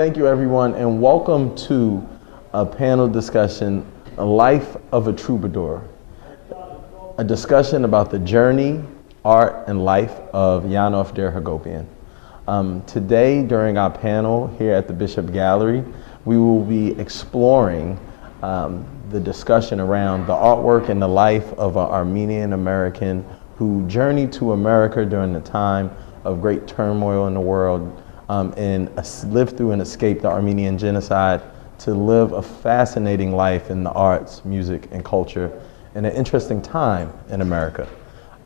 Thank you, everyone, and welcome to a panel discussion, A Life of a Troubadour, a discussion about the journey, art, and life of Janov der Hagopian. Today, during our panel here at the Bishop Gallery, we will be exploring the discussion around the artwork and the life of an Armenian American who journeyed to America during the time of great turmoil in the world and lived through and escaped the Armenian genocide to live a fascinating life in the arts, music, and culture in an interesting time in America.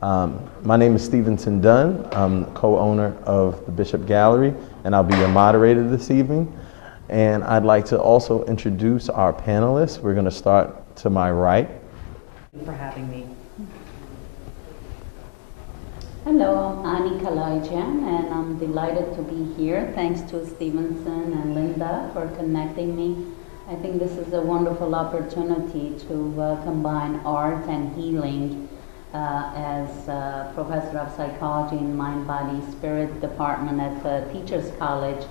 My name is Stevenson Dunn. I'm co-owner of the Bishop Gallery, and I'll be your moderator this evening. And I'd like to also introduce our panelists. We're going to start to my right. Thank you for having me. Hello, I'm Annie Kalajian, and I'm delighted to be here. Thanks to Stevenson and Linda for connecting me. I think this is a wonderful opportunity to combine art and healing. As professor of psychology in Mind, Body, Spirit department at the Teachers College,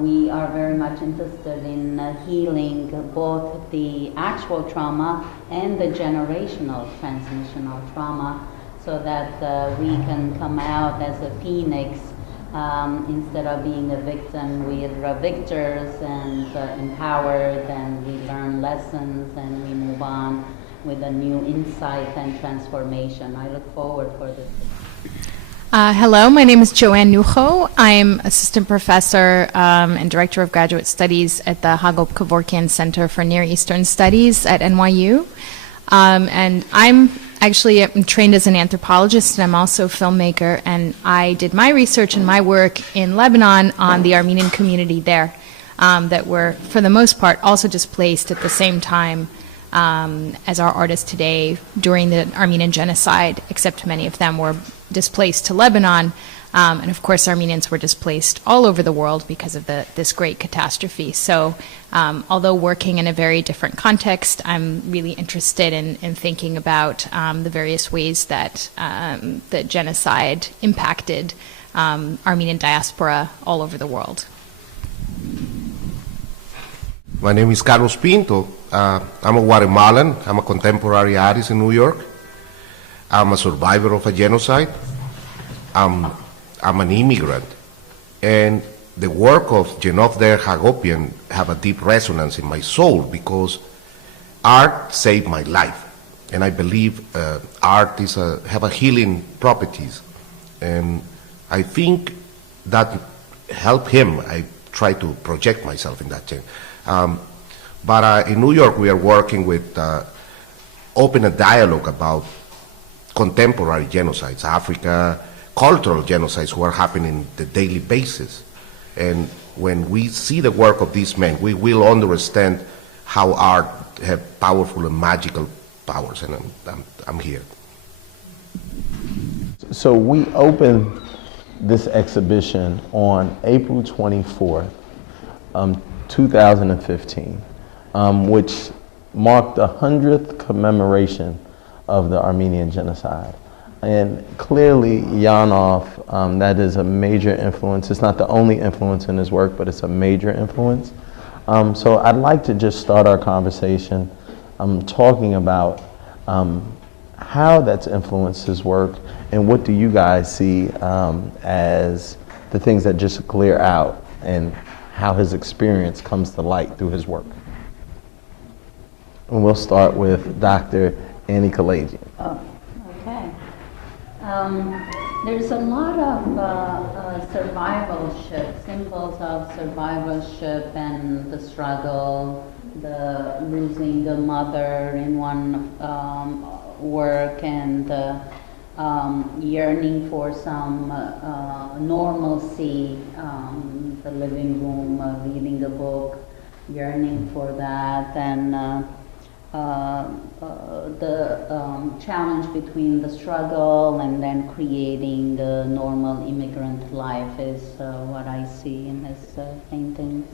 we are very much interested in healing both the actual trauma and the generational transmissional trauma, so that we can come out as a phoenix instead of being a victim. We are victors and empowered, and we learn lessons and we move on with a new insight and transformation. I look forward for this. Hello, my name is Joanne Nucho. I'm assistant professor and director of graduate studies at the Hagop Kevorkian Center for Near Eastern Studies at NYU. And I'm trained as an anthropologist, and I'm also a filmmaker, and I did my research and my work in Lebanon on the Armenian community there that were, for the most part, also displaced at the same time as our artists today during the Armenian genocide, except many of them were displaced to Lebanon. And of course, Armenians were displaced all over the world because of this great catastrophe. So although working in a very different context, I'm really interested in thinking about the various ways that the genocide impacted Armenian diaspora all over the world. My name is Carlos Pinto. I'm a Guatemalan. I'm a contemporary artist in New York. I'm a survivor of a genocide. I'm an immigrant. And the work of Janov der Hagopian have a deep resonance in my soul because art saved my life. And I believe art have a healing properties. And I think that helped him. I try to project myself in that thing. But in New York, we are working with open a dialogue about contemporary genocides, Africa, cultural genocides who are happening on the daily basis. And when we see the work of these men, we will understand how art have powerful and magical powers, and I'm here. So we opened this exhibition on April 24th, 2015, which marked the 100th commemoration of the Armenian genocide. And clearly, Janov, that is a major influence. It's not the only influence in his work, but it's a major influence. So I'd like to just start our conversation talking about how that's influenced his work, and what do you guys see as the things that just clear out, and how his experience comes to light through his work. And we'll start with Dr. Annie Kalajian. Oh, okay. There's a lot of survivalship, symbols of survivalship and the struggle, the losing the mother in one work, and the yearning for some normalcy, the living room, reading a book, yearning for that, and the challenge between the struggle and then creating the normal immigrant life is what I see in his paintings.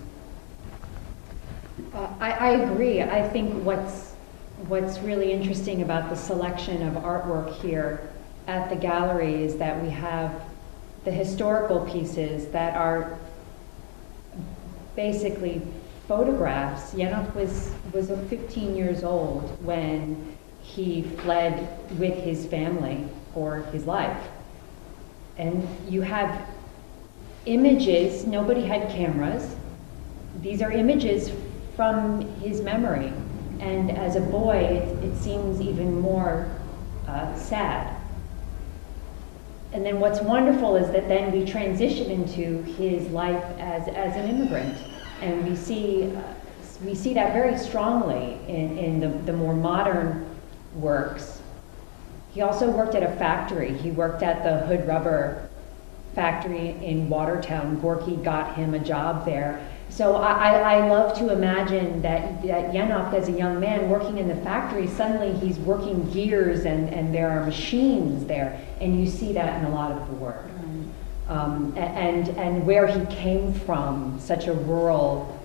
I agree. I think what's really interesting about the selection of artwork here at the gallery is that we have the historical pieces that are basically photographs. Yanov was 15 years old when he fled with his family for his life. And you have images, nobody had cameras. These are images from his memory. And as a boy, it seems even more sad. And then what's wonderful is that then we transition into his life as an immigrant. And we see that very strongly in the more modern works. He also worked at a factory. He worked at the Hood Rubber factory in Watertown. Gorky got him a job there. So I love to imagine that Yanov, as a young man working in the factory, suddenly he's working gears and there are machines there, and you see that in a lot of the work. And where he came from, such a rural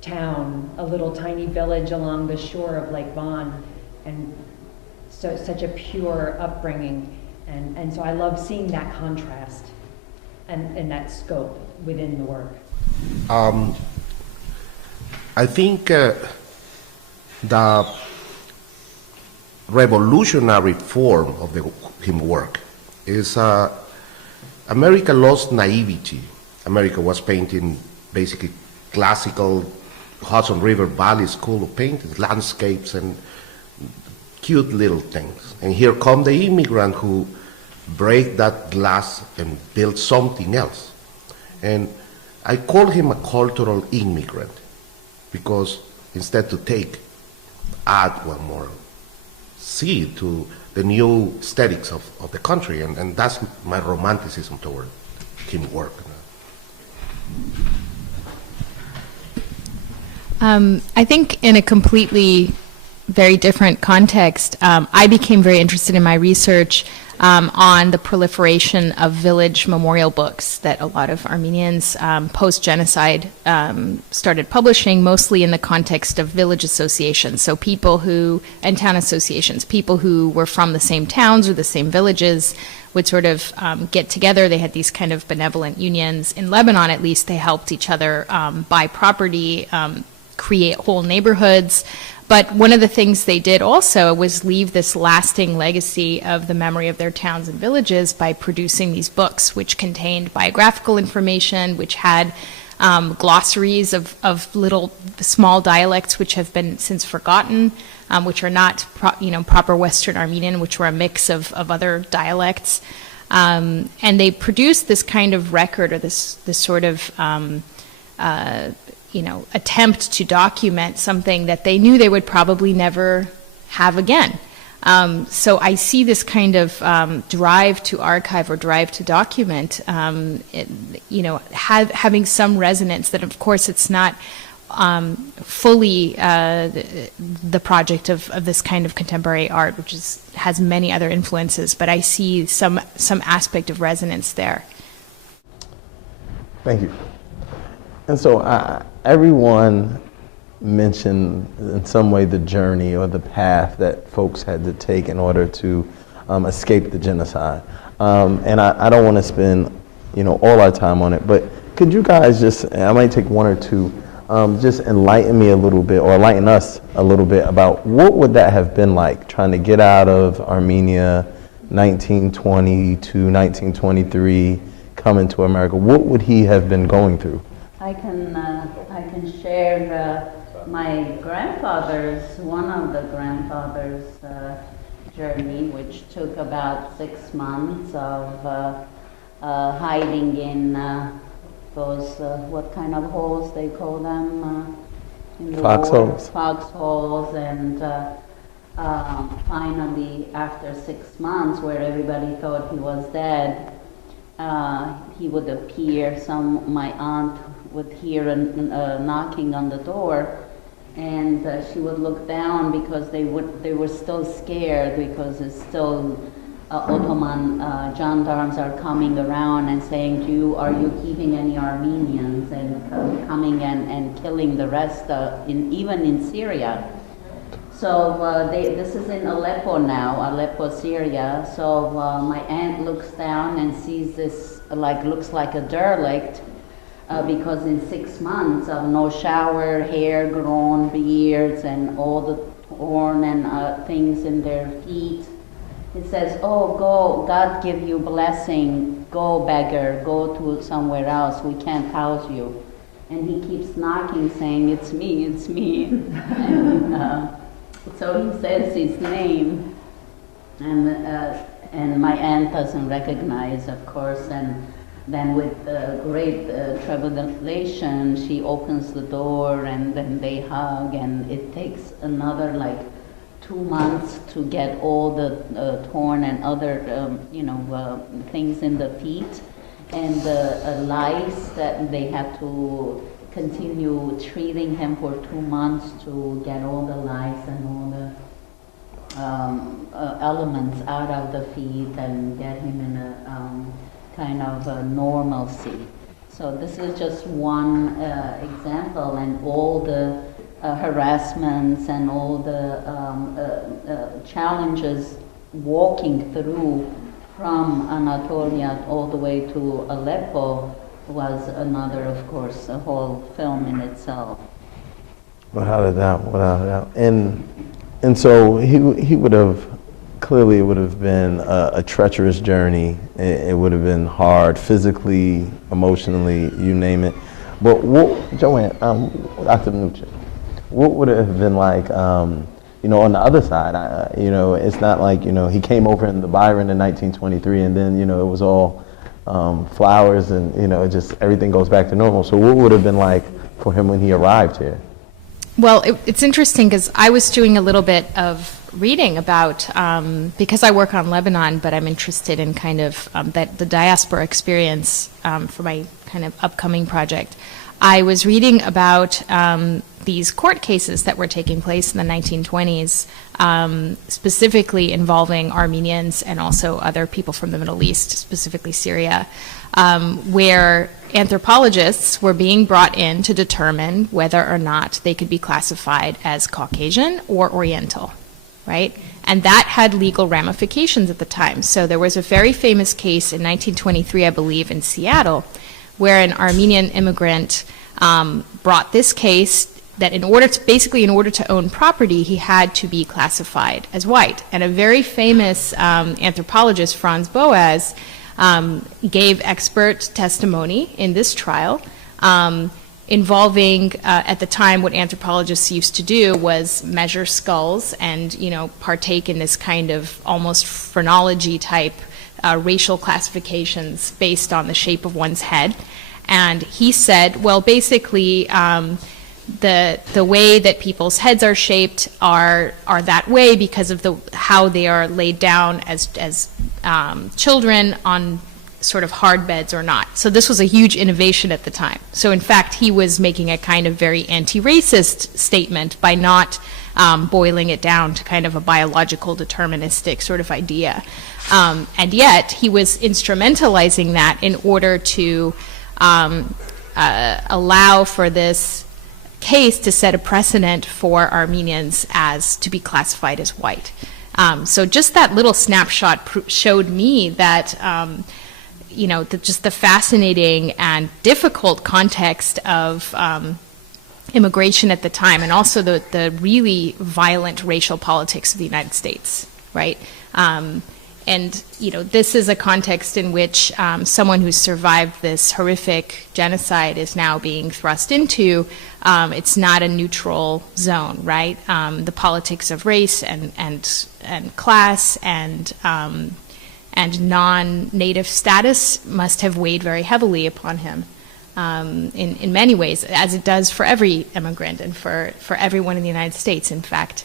town, a little tiny village along the shore of Lake Van, and so such a pure upbringing. And so I love seeing that contrast and that scope within the work. I think the revolutionary form of his work is America lost naivety. America was painting basically classical Hudson River Valley school of painting, landscapes and cute little things. And here come the immigrant who break that glass and build something else. And I call him a cultural immigrant because instead to add one more seed to the new aesthetics of the country, and that's my romanticism toward him work. I think in a completely very different context, I became very interested in my research on the proliferation of village memorial books that a lot of Armenians post-genocide started publishing, mostly in the context of village associations. So and town associations, people who were from the same towns or the same villages would sort of get together. They had these kind of benevolent unions. In Lebanon, at least, they helped each other buy property, create whole neighborhoods. But one of the things they did also was leave this lasting legacy of the memory of their towns and villages by producing these books, which contained biographical information, which had glossaries of little small dialects which have been since forgotten, which are not proper Western Armenian, which were a mix of other dialects. And they produced this kind of record, or this sort of attempt to document something that they knew they would probably never have again. So I see this kind of drive to archive or drive to document, having some resonance that, of course, it's not fully the project of this kind of contemporary art, which has many other influences, but I see some aspect of resonance there. Thank you. And so everyone mentioned in some way the journey or the path that folks had to take in order to escape the genocide. And I don't want to spend all our time on it, but could you guys just, I might take one or two, just enlighten me a little bit, or enlighten us a little bit about what would that have been like, trying to get out of Armenia 1920 to 1923, coming to America. What would he have been going through? I can share my grandfather's, one of the grandfather's journey, which took about 6 months of hiding in those, what kind of holes they call them? In the Foxholes. Foxholes, and finally, after 6 months, where everybody thought he was dead, he would appear. My aunt would hear a knocking on the door, and she would look down because they were still scared, because it's still Ottoman gendarmes are coming around and saying, are you keeping any Armenians, and coming and killing the rest, even in Syria. So this is in Aleppo now, Aleppo, Syria. So my aunt looks down and sees this, looks like a derelict, because in 6 months of no shower, hair grown, beards, and all the torn and things in their feet, it says, oh, go, God give you blessing, go beggar, go to somewhere else, we can't house you. And he keeps knocking, saying, it's me, it's me. And so he says his name, and my aunt doesn't recognize, of course, and then with great tribulation, she opens the door, and then they hug, and it takes another 2 months to get all the torn and other, things in the feet, and the lice that they have to continue treating him for 2 months to get all the lice and all the elements out of the feet and get him in a kind of a normalcy. So this is just one example, and all the harassments and all the challenges walking through from Anatolia all the way to Aleppo was another, of course, a whole film in itself. Without a doubt, without a doubt. And so he would have, clearly it would have been a treacherous journey. It would have been hard physically, emotionally, you name it. But Joanne, Dr. Mnuchin, what would it have been like, on the other side? It's not like, he came over in the Byron in 1923 and then, it was all flowers and, it just everything goes back to normal. So what would have been like for him when he arrived here? Well, it's interesting because I was doing a little bit of reading about, because I work on Lebanon, but I'm interested in kind of that the diaspora experience for my kind of upcoming project. I was reading about these court cases that were taking place in the 1920s, specifically involving Armenians and also other people from the Middle East, specifically Syria, where anthropologists were being brought in to determine whether or not they could be classified as Caucasian or Oriental, right? And that had legal ramifications at the time. So there was a very famous case in 1923, I believe, in Seattle, where an Armenian immigrant brought this case that in order to own property, he had to be classified as white. And a very famous anthropologist, Franz Boas, gave expert testimony in this trial involving, at the time, what anthropologists used to do was measure skulls and, partake in this kind of almost phrenology type racial classifications based on the shape of one's head. And he said, well, basically, the way that people's heads are shaped are that way because of how they are laid down as children on sort of hard beds or not. So this was a huge innovation at the time. So in fact, he was making a kind of very anti-racist statement by not boiling it down to kind of a biological deterministic sort of idea. And yet he was instrumentalizing that in order to allow for this case to set a precedent for Armenians as to be classified as white. So just that little snapshot showed me that, just the fascinating and difficult context of immigration at the time, and also the really violent racial politics of the United States, right? And this is a context in which someone who's survived this horrific genocide is now being thrust into. It's not a neutral zone, right? The politics of race and class and non-native status must have weighed very heavily upon him in many ways, as it does for every immigrant and for everyone in the United States, in fact.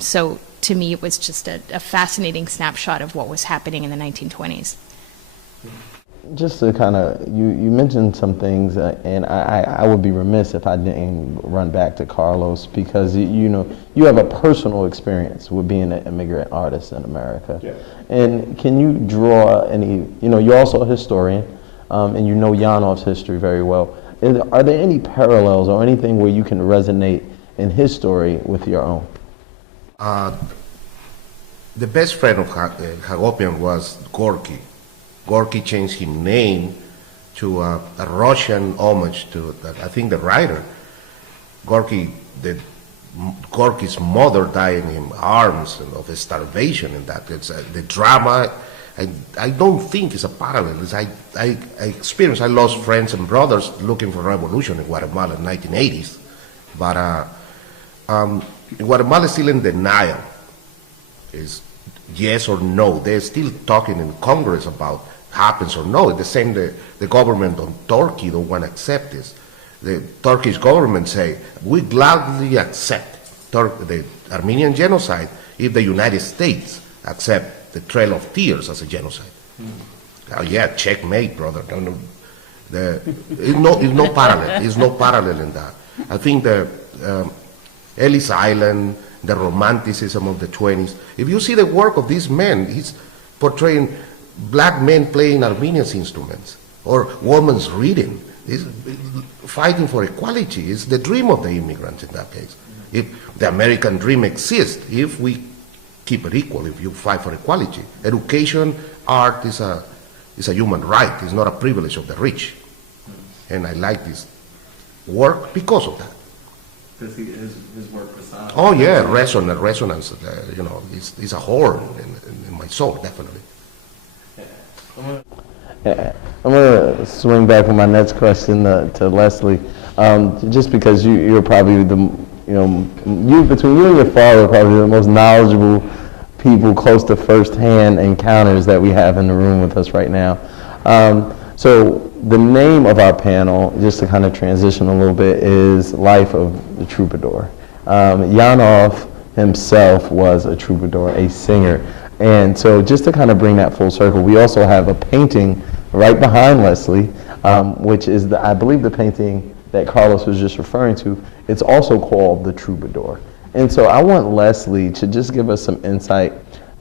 So to me, it was just a fascinating snapshot of what was happening in the 1920s. Just to kind of, you mentioned some things, and I would be remiss if I didn't run back to Carlos, because you have a personal experience with being an immigrant artist in America. Yeah. And can you draw any, you're also a historian, and you know Yanov's history very well. Are there any parallels or anything where you can resonate in his story with your own? The best friend of Hagopian was Gorky. Gorky changed his name to a Russian homage to, I think the writer, Gorky, Gorky's mother dying in arms of starvation, and that it's the drama. I don't think it's a parallel. I experienced. I lost friends and brothers looking for revolution in Guatemala in the 1980s, but Guatemala is still in denial. Is yes or no? They're still talking in Congress about happens or no. The same the government on Turkey don't want to accept this. The Turkish government say, we gladly accept the Armenian genocide if the United States accept the Trail of Tears as a genocide. Oh yeah, checkmate, brother. It's no parallel. There's no parallel in that. I think the Ellis Island, the romanticism of the 20s. If you see the work of these men, he's portraying black men playing Armenian instruments or women's reading. He's fighting for equality. It's the dream of the immigrants in that case. If the American dream exists, if we keep it equal, if you fight for equality. Education, art is a human right. It's not a privilege of the rich. And I like this work because of that. Because his work was solid. Oh yeah, resonance. You know, it's a horn in my soul, definitely. I'm going to swing back with my next question to Leslie, just because you're probably between you and your father are probably the most knowledgeable people close to first-hand encounters that we have in the room with us right now. So the name of our panel, just to kind of transition a little bit, is Life of the Troubadour. Janov himself was a troubadour, a singer. And so just to kind of bring that full circle, we also have a painting right behind Leslie, which is, I believe, the painting that Carlos was just referring to. It's also called The Troubadour. And so I want Leslie to just give us some insight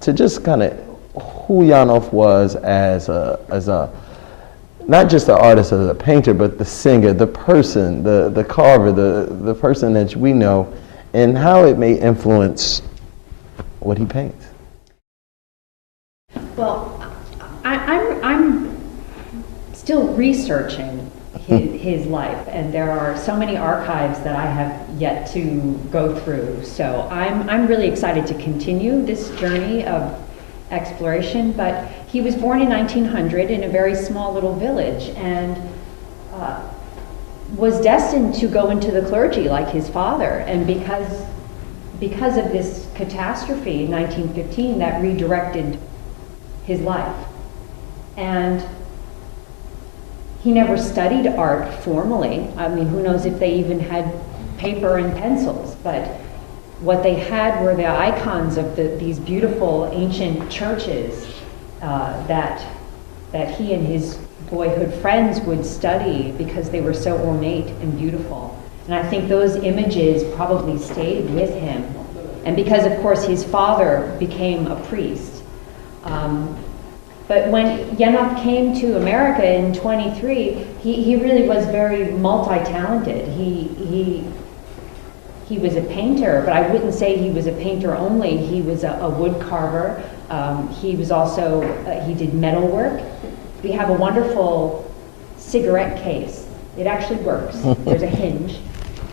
to just kind of who Janov was as a not just the artist, as a painter, but the singer, the person, the carver, the person that we know, and how it may influence what he paints. Well, I'm still researching his life, and there are so many archives that I have yet to go through. So I'm really excited to continue this journey of exploration. But he was born in 1900 in a very small little village, and was destined to go into the clergy like his father. And because of this catastrophe in 1915, that redirected his life. And he never studied art formally. I mean, who knows if they even had paper and pencils, but what they had were the icons of these beautiful ancient churches that he and his boyhood friends would study because they were so ornate and beautiful. And I think those images probably stayed with him. And because, of course, his father became a priest. But when Janov came to America in 23, he really was very multi-talented. He was a painter, but I wouldn't say he was a painter only. He was a wood carver. He was also, he did metal work. We have a wonderful cigarette case. It actually works. There's a hinge.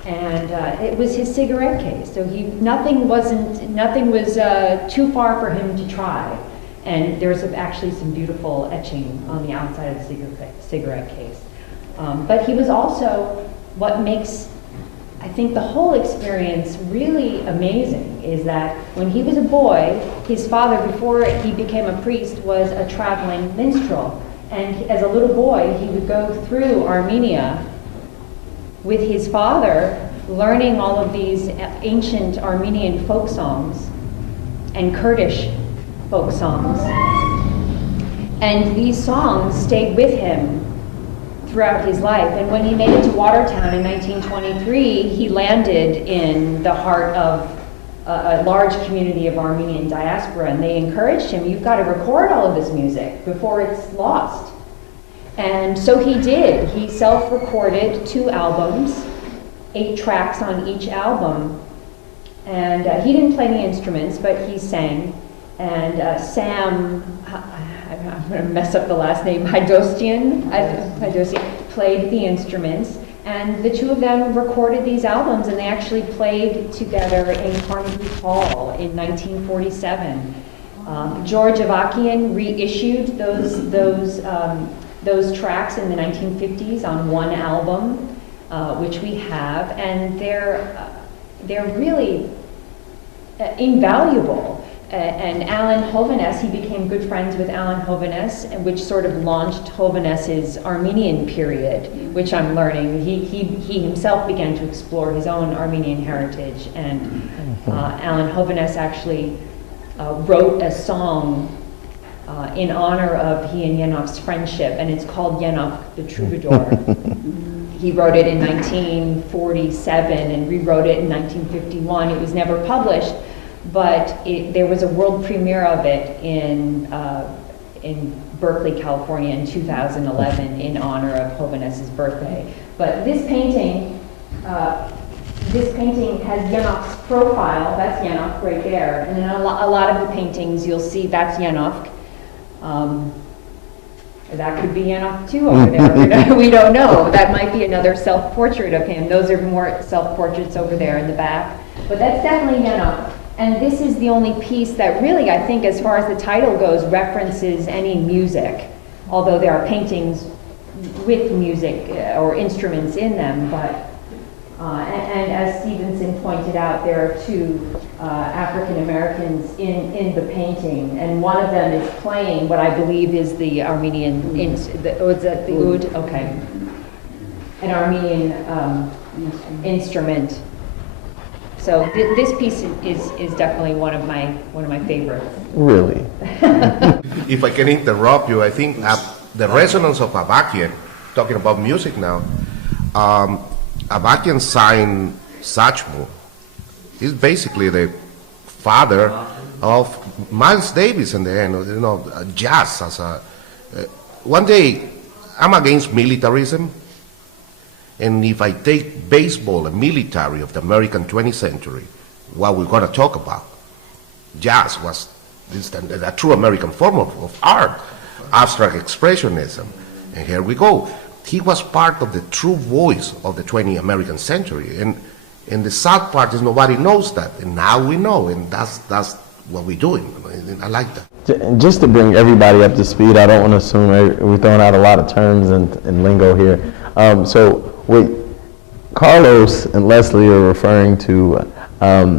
And it was his cigarette case. So nothing was too far for him to try. And there's actually some beautiful etching on the outside of the cigarette case. But he was also, what makes, I think, the whole experience really amazing is that when he was a boy, his father, before he became a priest, was a traveling minstrel. And as a little boy, he would go through Armenia with his father, learning all of these ancient Armenian folk songs and Kurdish folk songs. And these songs stayed with him throughout his life. And when he made it to Watertown in 1923, he landed in the heart of a large community of Armenian diaspora, and they encouraged him, you've got to record all of this music before it's lost. And so he did. He self-recorded 2 albums, 8 tracks on each album. And he didn't play any instruments, but he sang. And Sam, I'm going to mess up the last name, Hadostian, played the instruments. And the two of them recorded these albums, and they actually played together in Carnegie Hall in 1947. George Avakian reissued those tracks in the 1950s on one album, which we have, and they're really invaluable. And Alan Hovhaness, he became good friends with Alan Hovhaness, which sort of launched Hovhaness's Armenian period, which I'm learning. He himself began to explore his own Armenian heritage, and Alan Hovhaness actually wrote a song in honor of he and Yanov's friendship, and it's called Yanov the Troubadour. He wrote it in 1947 and rewrote it in 1951. It was never published, but there was a world premiere of it in Berkeley, California in 2011 in honor of Hovhaness's birthday. But this painting has Yanov's profile. That's Yanov right there. And then a lot of the paintings you'll see that's Yanov. That could be Yanov too over there. We don't know. That might be another self-portrait of him. Those are more self-portraits over there in the back. But that's definitely Yanov. And this is the only piece that really, I think, as far as the title goes, references any music. Although there are paintings with music or instruments in them, but and as Stevenson pointed out, there are two African Americans in the painting, and one of them is playing what I believe is the Armenian, is that the oud? Okay. An Armenian instrument. So this piece is definitely one of my favorites. Really? If I can interrupt you, I think the resonance of Avakian, talking about music now, Avakian signed Satchmo. He's basically the father of Miles Davis in the end, jazz as a... one day, I'm against militarism, and if I take baseball and military of the American 20th century, what we're going to talk about, jazz was a true American form of art, abstract expressionism, and here we go. He was part of the true voice of the 20th American century, and the sad part is nobody knows that, and now we know, and that's what we're doing. I like that. Just to bring everybody up to speed, I don't want to assume we're throwing out a lot of terms and lingo here. So what Carlos and Leslie are referring to,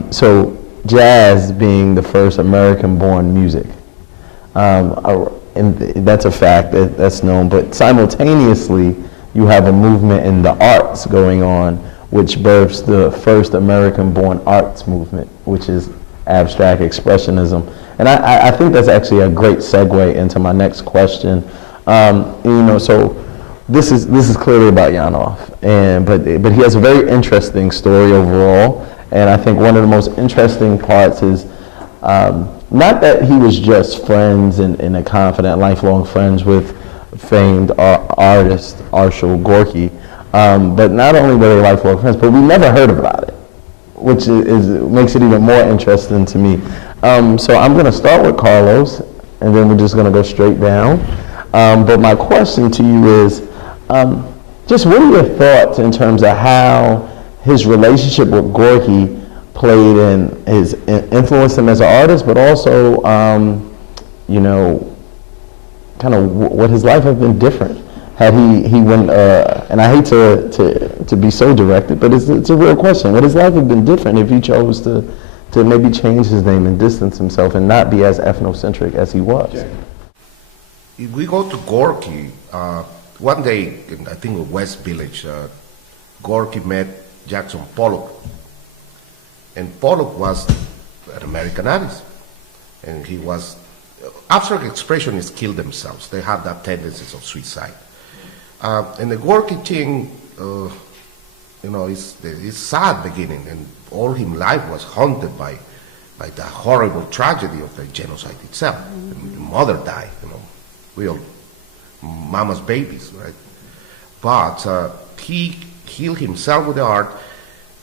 so jazz being the first American-born music. And that's a fact that's known, but simultaneously you have a movement in the arts going on which births the first American-born arts movement, which is abstract expressionism. And I think that's actually a great segue into my next question. So this is clearly about Yanov, but he has a very interesting story overall, and I think one of the most interesting parts is not that he was just friends and a confident, lifelong friends with famed artist Arshil Gorky, but not only were they lifelong friends, but we never heard about it, which makes it even more interesting to me. So I'm going to start with Carlos, and then we're just going to go straight down. But my question to you is, just what are your thoughts in terms of how his relationship with Gorky played in his influenced him as an artist, but also, kind of what his life had been different had he went. And I hate to be so directed, but it's a real question. Would his life have been different if he chose to maybe change his name and distance himself and not be as ethnocentric as he was? Yeah. If we go to Gorky, one day, I think in West Village, Gorky met Jackson Pollock. And Pollock was an American artist. And he was, abstract expressionists kill themselves. They have that tendencies of suicide. And the Gorky thing, it's sad beginning. And all his life was haunted by the horrible tragedy of the genocide itself. The mother died, we all, mama's babies, right? But he healed himself with the art,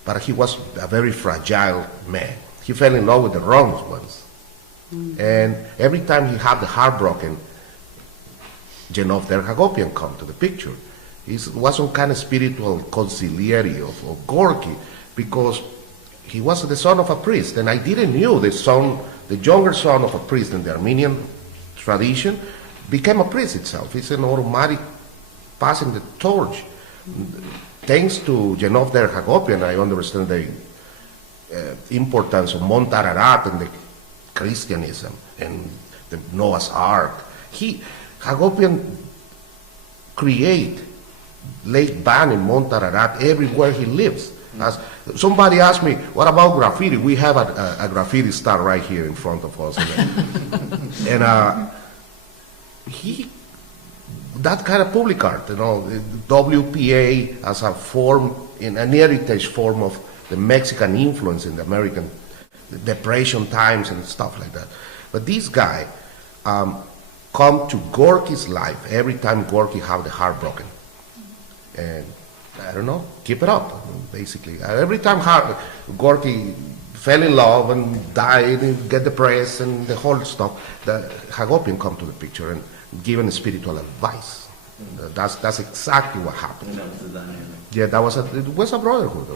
but he was a very fragile man. He fell in love with the wrong ones. And every time he had the heart broken, Genov Der Hagopian come to the picture. He was some kind of spiritual consigliere of Gorky, because he was the son of a priest, and I didn't knew the younger son of a priest in the Armenian tradition became a priest itself. It's an automatic passing the torch. Thanks to Genov Der Hagopian, I understand the importance of Mount Ararat and the Christianism and the Noah's Ark. Hagopian create Lake Ban in Mount Ararat everywhere he lives. As somebody asked me, what about graffiti? We have a graffiti star right here in front of us. And that kind of public art, WPA as a form, in an heritage form of the Mexican influence in the American Depression times and stuff like that. But this guy come to Gorky's life every time Gorky have the heart broken. And I don't know, keep it up, basically. Every time Gorky fell in love and died and get depressed and the whole stuff, the Hagopian come to the picture and given spiritual advice. That's exactly what happened. And that was the dynamic. Yeah, it was a brotherhood.